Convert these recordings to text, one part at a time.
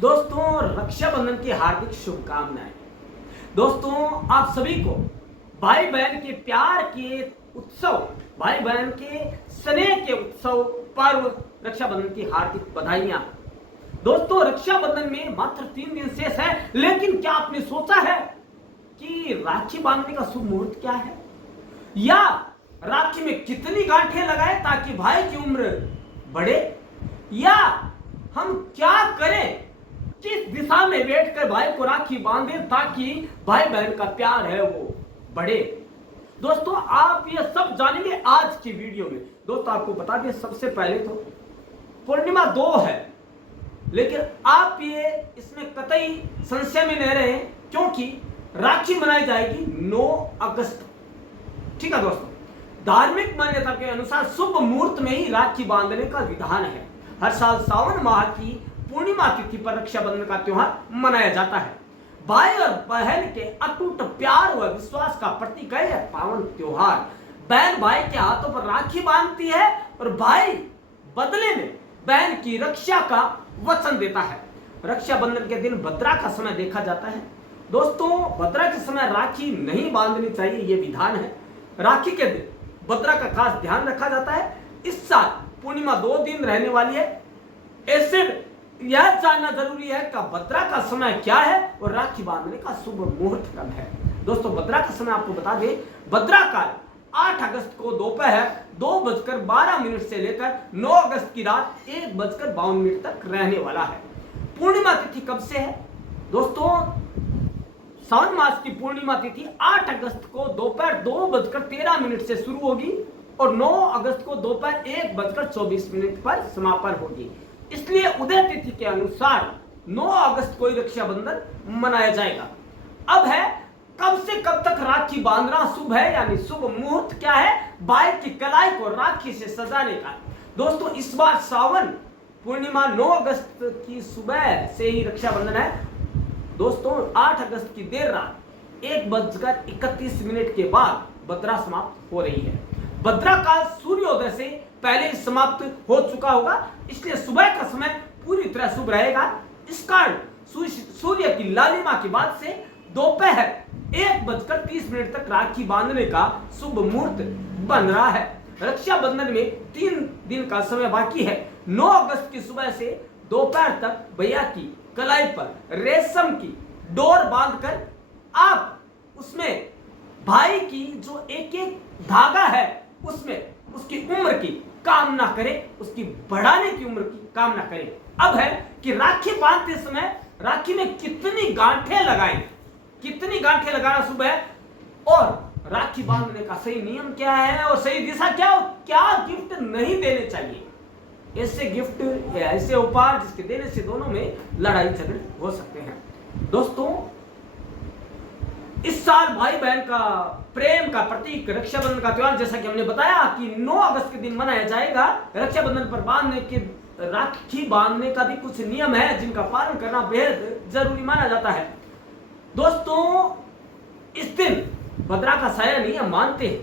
दोस्तों, रक्षाबंधन की हार्दिक शुभकामनाएं। दोस्तों, आप सभी को भाई बहन के प्यार के उत्सव, भाई बहन के स्नेह के उत्सव पर्व रक्षाबंधन की हार्दिक बधाइयां। दोस्तों, रक्षाबंधन में मात्र 3 दिन शेष है, लेकिन क्या आपने सोचा है कि राखी बांधने का शुभ मुहूर्त क्या है, या राखी में कितनी गांठें लगाएं ताकि भाई की उम्र बढ़े, या हम क्या करें, किस दिशा में बैठकर भाई को राखी बांधे ताकि भाई बहन का प्यार है वो बढ़े। दोस्तों, आप ये सब जानेंगे आज की वीडियो में। दोस्तों, आपको बता दें, सबसे पहले तो पूर्णिमा 2 है, लेकिन आप ये इसमें कतई संशय में नहीं रहे, क्योंकि राखी मनाई जाएगी 9 अगस्त। ठीक है दोस्तों, धार्मिक मान्यता के अनुसार शुभ मुहूर्त में ही राखी बांधने का विधान है। हर साल सावन माह की पूर्णिमा तिथि पर रक्षाबंधन का त्योहार मनाया जाता है। भाई और बहन के अटूट प्यार व विश्वास का प्रतीक है यह पावन त्योहार। बहन भाई के हाथों पर राखी बांधती है और भाई बदले में बहन की रक्षा का वचन देता है। रक्षाबंधन के दिन भद्रा का समय देखा जाता है। दोस्तों, भद्रा के समय राखी नहीं बांधनी चाहिए, यह विधान है। राखी के दिन भद्रा का खास ध्यान रखा जाता है। इस साल पूर्णिमा 2 दिन रहने वाली है। ऐसे यह जानना जरूरी है कि भद्रा का समय क्या है और राखी बांधने का शुभ मुहूर्त कब है। दोस्तों, भद्रा का समय आपको बता दें, भद्रा काल 8 अगस्त को दोपहर 2:12 से लेकर 9 अगस्त की रात 1:52 तक रहने वाला है। पूर्णिमा तिथि कब से है? दोस्तों, सावन मास की पूर्णिमा तिथि 8 अगस्त को दोपहर 2:13 से शुरू होगी और 9 अगस्त को दोपहर 1:24 पर समापन होगी। इसलिए उदय तिथि के अनुसार 9 अगस्त को ही रक्षाबंधन मनाया जाएगा। अब है, कब से कब तक राखी बांधना शुभ है, यानी शुभ मुहूर्त क्या है भाई की कलाई को राखी से सजाने का। दोस्तों, इस बार सावन पूर्णिमा 9 अगस्त की सुबह से ही रक्षाबंधन है। दोस्तों, 8 अगस्त की देर रात 1:31 के बाद भद्रा समाप्त हो रही है। भद्रा काल सूर्योदय से पहले समाप्त हो चुका होगा, इसलिए सुबह का समय पूरी तरह शुभ रहेगा। इस कारण सूर्य की लालिमा के बाद से दोपहर 1:30 तक राखी बांधने का शुभ मुहूर्त बन रहा है। रक्षाबंधन में 3 दिन का समय बाकी है। 9 अगस्त की सुबह से दोपहर तक भैया की कलाई पर रेशम की डोर बांधकर आप उसमें भाई की जो एक एक धागा है उसमें उसकी उम्र की कामना करें, उसकी बढ़ाने की उम्र की कामना करें। अब है कि राखी बांधते समय राखी में कितनी गांठें लगाएं, कितनी गांठें लगाना शुभ है, और राखी बांधने का सही नियम क्या है और सही दिशा क्या, क्या गिफ्ट नहीं देने चाहिए। ऐसे गिफ्ट या ऐसे उपहार जिसके देने से दोनों में लड़ाई झगड़े हो सकते हैं। दोस्तों, इस साल भाई बहन का प्रेम का प्रतीक रक्षाबंधन का त्योहार, जैसा कि हमने बताया कि 9 अगस्त के दिन मनाया जाएगा। रक्षाबंधन पर राखी बांधने का भी कुछ नियम है जिनका पालन करना बेहद जरूरी माना जाता है। दोस्तों, इस दिन भद्रा का साया नियम मानते हैं,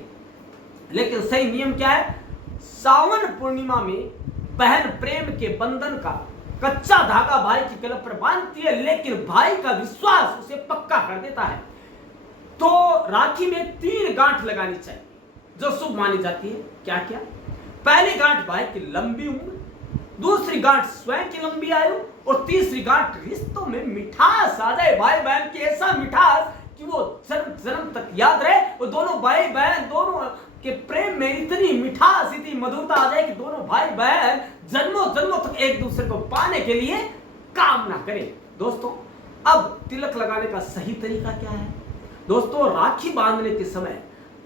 लेकिन सही नियम क्या है? सावन पूर्णिमा में बहन प्रेम के बंधन का कच्चा धागा भाई की कलाई पर बांधती है, लेकिन भाई का विश्वास उसे पक्का कर देता है। तो राखी में 3 गांठ लगानी चाहिए जो शुभ मानी जाती है। क्या क्या? पहली गांठ भाई की लंबी उम्र, दूसरी गांठ स्वयं की लंबी आयु, और तीसरी गांठ रिश्तों में मिठास आ जाए, भाई बहन की ऐसा मिठास कि वो जन्म जन्म तक याद रहे। और दोनों भाई बहन दोनों के प्रेम में इतनी मिठास, इतनी मधुरता आ जाए कि दोनों भाई बहन जन्मों जन्मों तक एक दूसरे को पाने के लिए कामना करें। दोस्तों, अब तिलक लगाने का सही तरीका क्या है? दोस्तों, राखी बांधने के समय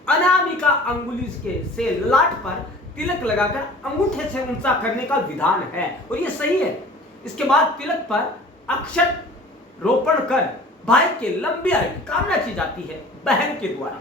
अनामिका अंगुली से ललाट पर तिलक लगाकर अंगूठे से ऊंचा करने का विधान है और यह सही है। इसके बाद तिलक पर अक्षत रोपण कर भाई के लंबी आयु की कामना की जाती है बहन के द्वारा।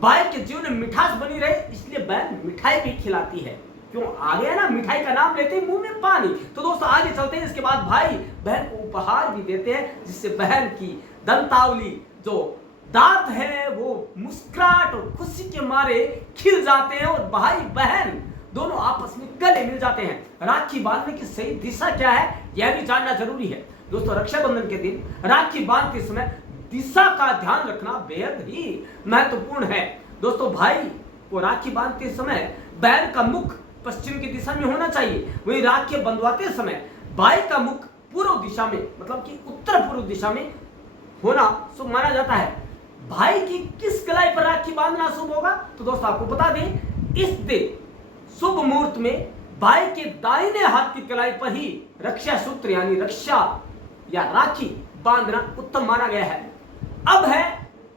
भाई के जीवन में मिठास बनी रहे, इसलिए बहन मिठाई भी खिलाती है। क्यों? आ गया ना, मिठाई का नाम लेते ही मुंह में पानी। तो दोस्तों, आगे चलते हैं। इसके बाद भाई बहन को उपहार भी देते हैं, जिससे बहन की दंतावली, जो दांत है, वो मुस्कुराहट और खुशी के मारे खिल जाते हैं और भाई बहन दोनों आपस में गले मिल जाते हैं। राखी बांधने की सही दिशा क्या है यह भी जानना जरूरी है। दोस्तों रक्षाबंधन के दिन राखी बांधते समय दिशा का ध्यान रखना बेहद ही महत्वपूर्ण है। दोस्तों भाई को राखी बांधते समय बहन का मुख पश्चिम की दिशा में होना चाहिए, वहीं राखी बंधवाते समय भाई का मुख पूर्व दिशा में मतलब कि उत्तर पूर्व दिशा में होना शुभ माना जाता है। भाई की किस कलाई पर राखी बांधना शुभ होगा तो दोस्तों आपको बता दें, इस दिन शुभ मुहूर्त में भाई के दाहिने हाथ की कलाई पर ही रक्षा सूत्र यानी रक्षा या राखी बांधना उत्तम माना गया है। अब है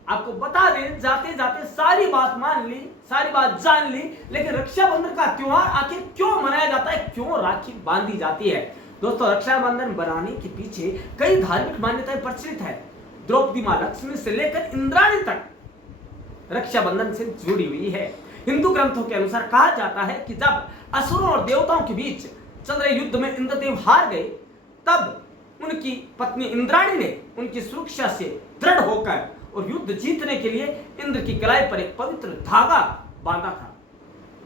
आपको बता दें, जाते जाते सारी बात मान ली, सारी बात जान ली, लेकिन रक्षाबंधन का त्योहार आखिर क्यों मनाया जाता है, क्यों राखी बांधी जाती है। दोस्तों रक्षाबंधन बनाने के पीछे कई धार्मिक मान्यताएं प्रचलित है। द्रौपदी मां लक्ष्मी से लेकर इंद्राणी तक रक्षाबंधन से जुड़ी हुई है। हिंदू ग्रंथों के अनुसार कहा जाता है कि जब असुरों और देवताओं के बीच चल रहे युद्ध में इंद्रदेव हार गए, तब उनकी पत्नी इंद्राणी ने उनकी सुरक्षा से दृढ़ होकर और युद्ध जीतने के लिए इंद्र की कलाई पर एक पवित्र धागा बांधा था।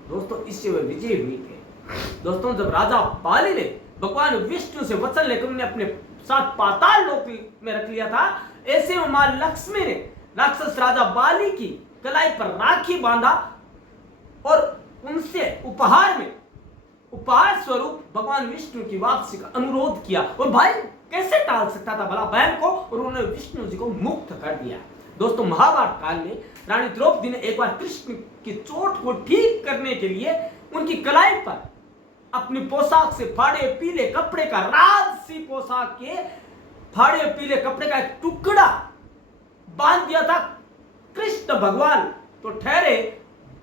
दोस्तों इससे वे विजयी हुए थे। दोस्तों जब राजा बाली ने भगवान विष्णु से वचन लेकर उन्हें अपने साथ पाताल लोक में रख लिया था, ऐसे में मां लक्ष्मी ने राक्षस राजा बाली की कलाई पर राखी बांधा और उनसे उपहार स्वरूप भगवान विष्णु की वापसी का अनुरोध किया। और भाई कैसे टाल सकता था भला बहन को, और उन्होंने विष्णु जी को मुक्त कर दिया। दोस्तों महाभारत काल में रानी द्रौपदी ने एक बार कृष्ण की चोट को ठीक करने के लिए उनकी कलाई पर अपनी पोशाक से फाड़े पीले कपड़े का राजसी पोशाक के फाड़े पीले कपड़े का एक टुकड़ा बांध दिया था। कृष्ण भगवान तो ठहरे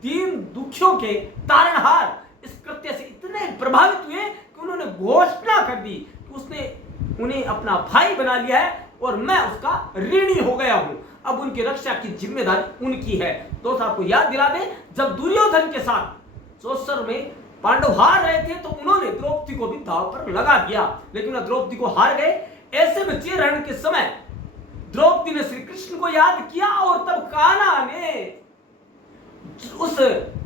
दीन दुखियों के तारणहार इस कृत्य से इतने प्रभावित हुए कि उन्होंने घोषणा कर दी कि उसने उन्हें अपना भाई बना लिया है और मैं उसका ऋणी हो गया हूं। अब उनकी रक्षा की जिम्मेदारी उनकी है। दोस्तों आपको याद दिला दें, जब दुर्योधन के साथ चौसर में पांडव हार रहे थे तो उन्होंने द्रौपदी को भी दांव पर लगा दिया, लेकिन द्रौपदी को हार गए। ऐसे में चीरहरण के समय द्रौपदी ने श्री कृष्ण को याद किया और तब कान्हा ने उस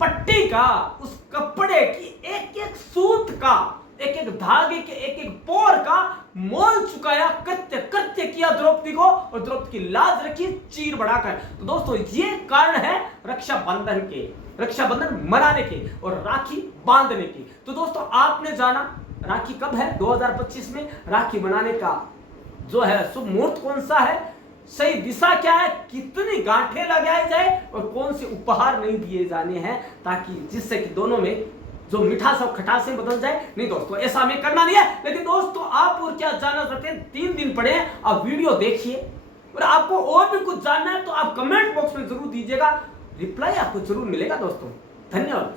पट्टी का, उस कपड़े की एक एक सूत का, एक एक धागे के एक एक पोर का मोल चुकाया, कृत्य किया द्रौपदी को, और द्रौपदी की लाज रखी चीर बढ़ाकर। तो दोस्तों ये कारण है रक्षाबंधन के, रक्षाबंधन मनाने के और राखी बांधने की। तो दोस्तों आपने जाना राखी कब है 2025 में, राखी बनाने का जो है शुभ मुहूर्त कौन सा है, सही दिशा क्या है, कितनी गांठें लगाई जाए और कौन से उपहार नहीं दिए जाने हैं, ताकि जिससे कि दोनों में जो मिठास और खटास बदल जाए। नहीं दोस्तों ऐसा हमें करना नहीं है। लेकिन दोस्तों आप और क्या जानना चाहते हैं, 3 दिन पड़े हैं, आप वीडियो देखिए, और आपको और भी कुछ जानना है तो आप कमेंट बॉक्स में जरूर दीजिएगा, रिप्लाई आपको जरूर मिलेगा। दोस्तों धन्यवाद।